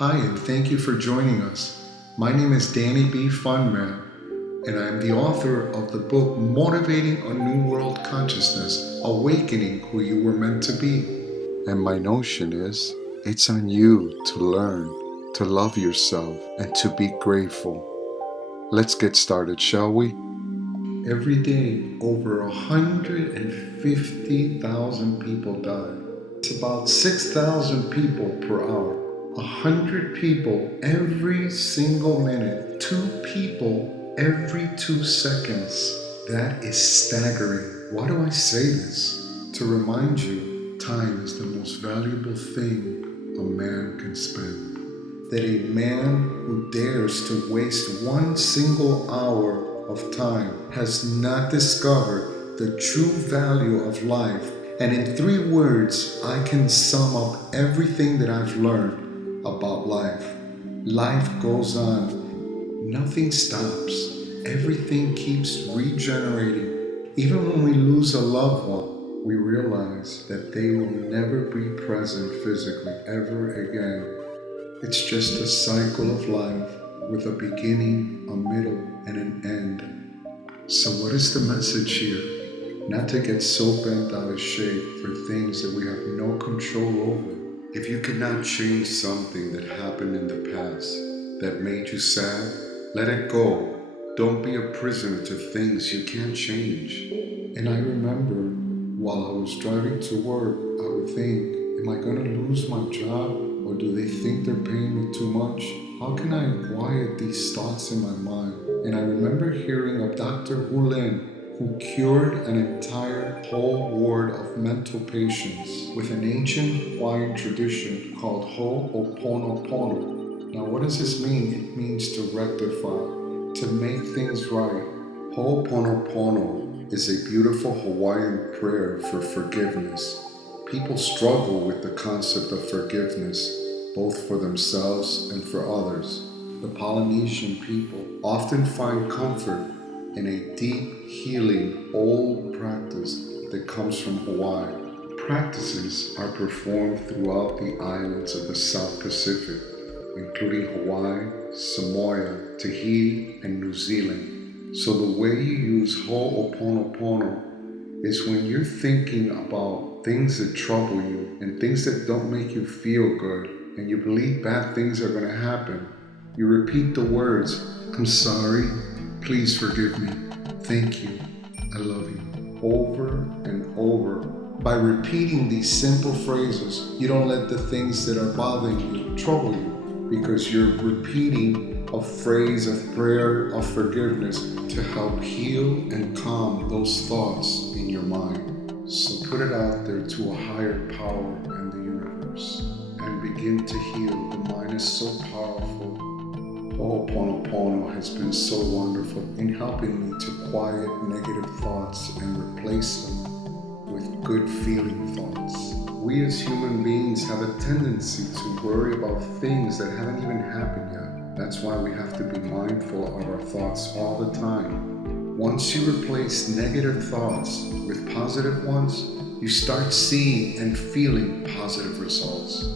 Hi, and thank you for joining us. My name is Danny B. Funman, and I am the author of the book Motivating a New World Consciousness Awakening Who You Were Meant to Be. And my notion is it's on you to learn, to love yourself, and to be grateful. Let's get started, shall we? Every day, over 150,000 people die. It's about 6,000 people per hour. 100 people every single minute. 2 people every 2 seconds. That is staggering. Why do I say this? To remind you, time is the most valuable thing a man can spend. That a man who dares to waste one single hour of time has not discovered the true value of life. And in 3 words, I can sum up everything that I've learned about life. Life goes on. Nothing stops. Everything keeps regenerating. Even when we lose a loved one, we realize that they will never be present physically ever again. It's just a cycle of life with a beginning, a middle, and an end. So, what is the message here? Not to get so bent out of shape for things that we have no control over. If you cannot change something that happened in the past that made you sad, let it go. Don't be a prisoner to things you can't change. And I remember while I was driving to work, I would think, am I going to lose my job? Or do they think they're paying me too much? How can I quiet these thoughts in my mind? And I remember hearing of Dr. Hu Lin, who cured an entire whole ward of mental patients with an ancient Hawaiian tradition called Ho'oponopono. Now, what does this mean? It means to rectify, to make things right. Ho'oponopono is a beautiful Hawaiian prayer for forgiveness. People struggle with the concept of forgiveness, both for themselves and for others. The Polynesian people often find comfort in a deep, healing, old practice that comes from Hawaii. Practices are performed throughout the islands of the South Pacific, including Hawaii, Samoa, Tahiti, and New Zealand. So the way you use Ho'oponopono is when you're thinking about things that trouble you and things that don't make you feel good, and you believe bad things are going to happen. You repeat the words, I'm sorry, please forgive me, thank you, I love you, over and over. By repeating these simple phrases, you don't let the things that are bothering you trouble you, because you're repeating a phrase of prayer of forgiveness to help heal and calm those thoughts in your mind. So put it out there to a higher power in the universe and begin to heal. The mind is so powerful. Ho'oponopono has been so wonderful in helping me to quiet negative thoughts and replace them with good feeling thoughts. We as human beings have a tendency to worry about things that haven't even happened yet. That's why we have to be mindful of our thoughts all the time. Once you replace negative thoughts with positive ones, you start seeing and feeling positive results.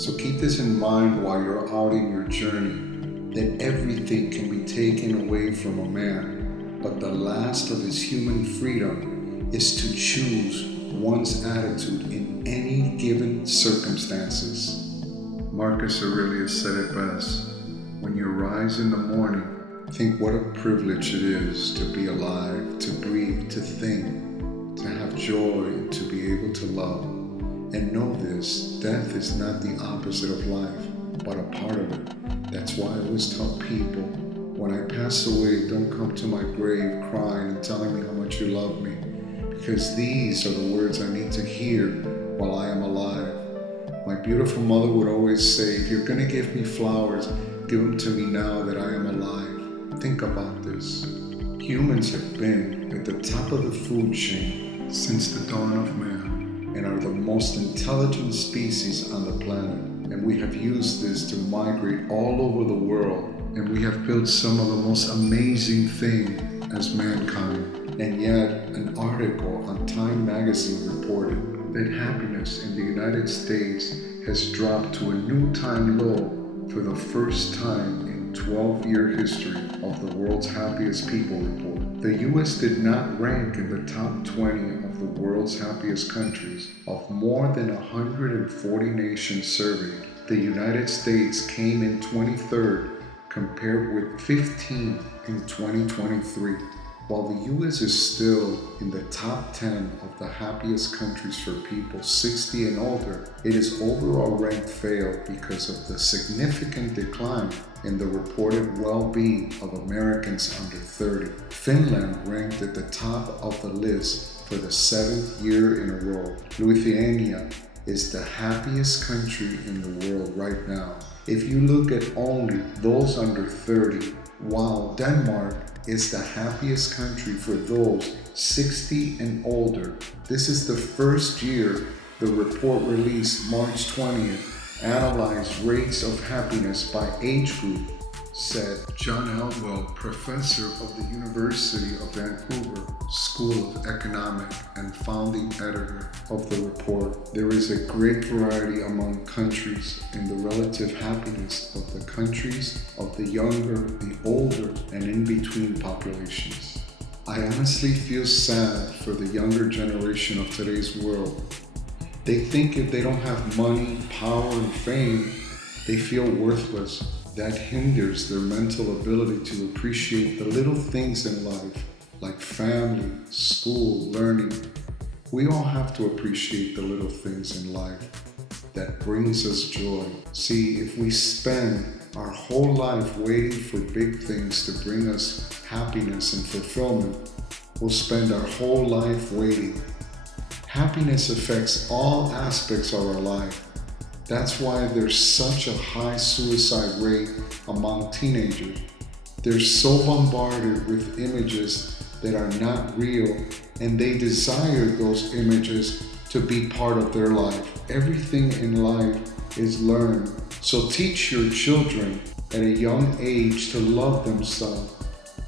So keep this in mind while you're out in your journey, that everything can be taken away from a man, but the last of his human freedom is to choose one's attitude in any given circumstances. Marcus Aurelius said it best, when you rise in the morning, think what a privilege it is to be alive, to breathe, to think, to have joy, and to be able to love. And know this, death is not the opposite of life, but a part of it. That's why I always tell people, when I pass away, don't come to my grave crying and telling me how much you love me, because these are the words I need to hear while I am alive. My beautiful mother would always say, if you're going to give me flowers, give them to me now that I am alive. Think about this. Humans have been at the top of the food chain since the dawn of man and are the most intelligent species on the planet. And we have used this to migrate all over the world. And we have built some of the most amazing things as mankind. And yet, an article on Time magazine reported that happiness in the United States has dropped to a new time low For the first time in 12-year history of the world's happiest people report, the US did not rank in the top 20 of the world's happiest countries. Of more than 140 nations surveyed, the United States came in 23rd compared with 15 in 2023. While the US is still in the top 10 of the happiest countries for people 60 and older, it is overall ranked failed because of the significant decline in the reported well-being of Americans under 30. Finland ranked at the top of the list for the 7th year in a row. Lithuania is the happiest country in the world right now. If you look at only those under 30, while Denmark is the happiest country for those 60 and older. This is the first year the report released March 20th analyzed rates of happiness by age group, said John Elwell, professor of the University of Vancouver School of Economics and founding editor of the report. There is a great variety among countries in the relative happiness of the countries of the younger, the older, and in between populations. I honestly feel sad for the younger generation of today's world. They think if they don't have money, power, and fame, they feel worthless. That hinders their mental ability to appreciate the little things in life, like family, school, learning. We all have to appreciate the little things in life that brings us joy. See, if we spend our whole life waiting for big things to bring us happiness and fulfillment, we'll spend our whole life waiting. Happiness affects all aspects of our life. That's why there's such a high suicide rate among teenagers. They're so bombarded with images that are not real, and they desire those images to be part of their life. Everything in life is learned. So teach your children at a young age to love themselves.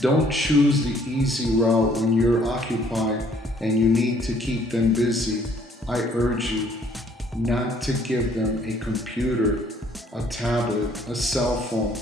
Don't choose the easy route when you're occupied and you need to keep them busy. I urge you not to give them a computer, a tablet, a cell phone.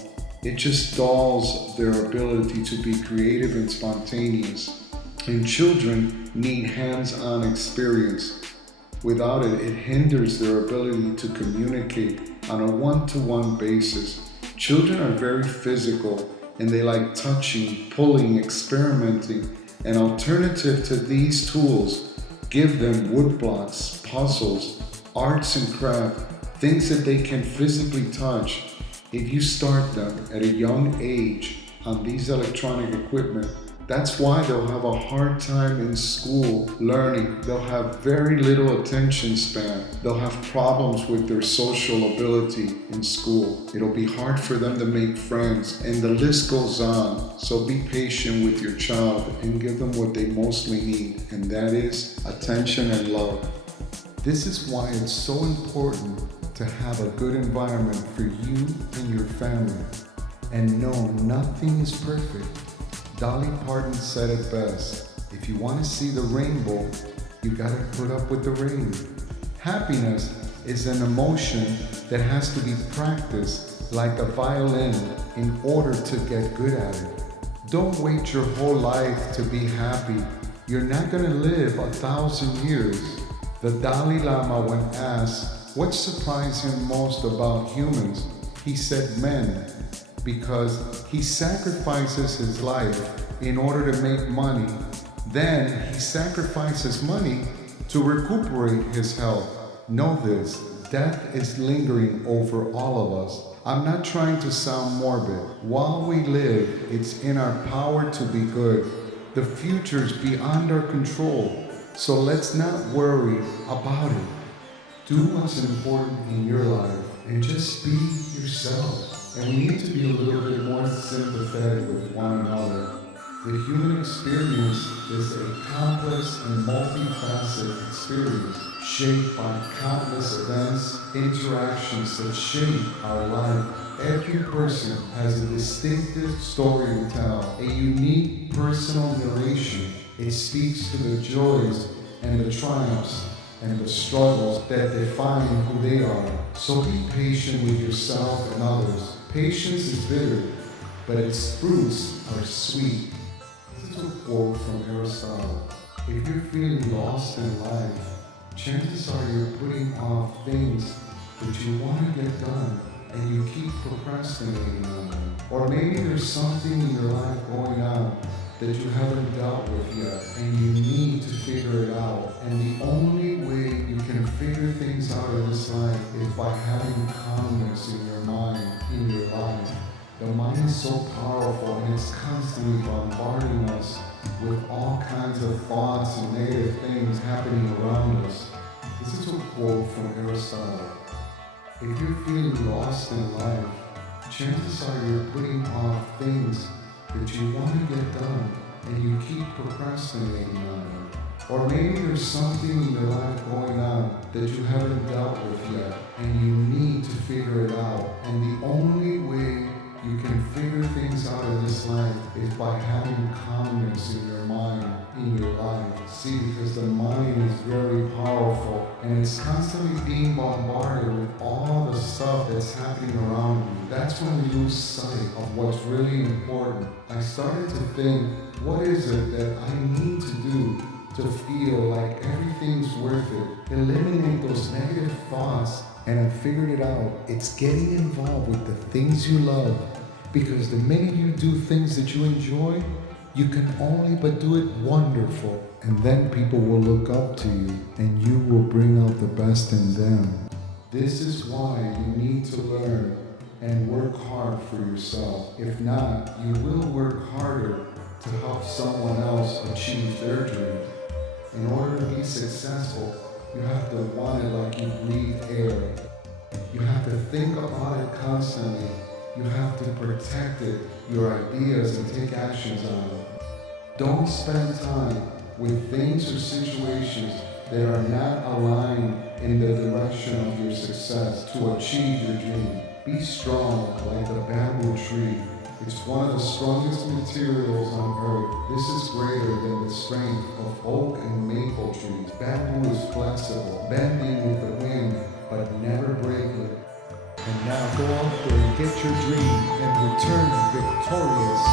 It just dulls their ability to be creative and spontaneous. And children need hands-on experience. Without it, it hinders their ability to communicate on a one-to-one basis. Children are very physical and they like touching, pulling, experimenting. An alternative to these tools, give them wood blocks, puzzles, arts and craft, things that they can physically touch. If you start them at a young age on these electronic equipment, that's why they'll have a hard time in school learning. They'll have very little attention span. They'll have problems with their social ability in school. It'll be hard for them to make friends, and the list goes on. So be patient with your child and give them what they mostly need, and that is attention and love. This is why it's so important to have a good environment for you and your family. And no, nothing is perfect. Dolly Parton said it best. If you want to see the rainbow, you gotta put up with the rain. Happiness is an emotion that has to be practiced like a violin in order to get good at it. Don't wait your whole life to be happy. You're not gonna live 1,000 years. The Dalai Lama, when asked what surprised him most about humans, he said men, because he sacrifices his life in order to make money. Then he sacrifices money to recuperate his health. Know this, death is lingering over all of us. I'm not trying to sound morbid. While we live, it's in our power to be good. The future's beyond our control. So let's not worry about it. Do what's important in your life and just be yourself. And we need to be a little bit more sympathetic with one another. The human experience is a complex and multifaceted experience shaped by countless events, interactions that shape our life. Every person has a distinctive story to tell, a unique personal narration. It speaks to the joys and the triumphs and the struggles that define who they are. So be patient with yourself and others. Patience is bitter, but its fruits are sweet. This is a quote from Aristotle. If you're feeling lost in life, chances are you're putting off things that you want to get done and you keep procrastinating on them. Or maybe there's something in your life going on that you haven't dealt with yet and you need to figure it out. And the only way you can figure things out in this life is by having calmness in your mind, in your life. The mind is so powerful and it's constantly bombarding us with all kinds of thoughts and negative things happening around us. This is a quote from Aristotle. If you're feeling lost in life, chances are you're putting off things that you want to get done and you keep procrastinating on them. Or maybe there's something in your life going on that you haven't dealt with yet and you need to figure it out. And the only way you can figure things out in this life is by having calmness in your mind, in your life. See, because the mind is very powerful and it's constantly being bombarded with all the stuff that's happening around you. That's when we lose sight of what's really important. I started to think, what is it that I need to do to feel like everything's worth it? Eliminate those negative thoughts. And I figured it out. It's getting involved with the things you love. Because the minute you do things that you enjoy, you can only but do it wonderful. And then people will look up to you and you will bring out the best in them. This is why you need to learn and work hard for yourself. If not, you will work harder to help someone else achieve their dream. In order to be successful, you have to want it like you breathe air. You have to think about it constantly. You have to protect it, your ideas, and take actions on it. Don't spend time with things or situations that are not aligned in the direction of your success to achieve your dream. Be strong like the bamboo tree. It's one of the strongest materials on earth. This is greater than the strength of oak and maple trees. Bamboo is flexible, bending with the wind, but never breaking. And now go out there and get your dream and return victorious.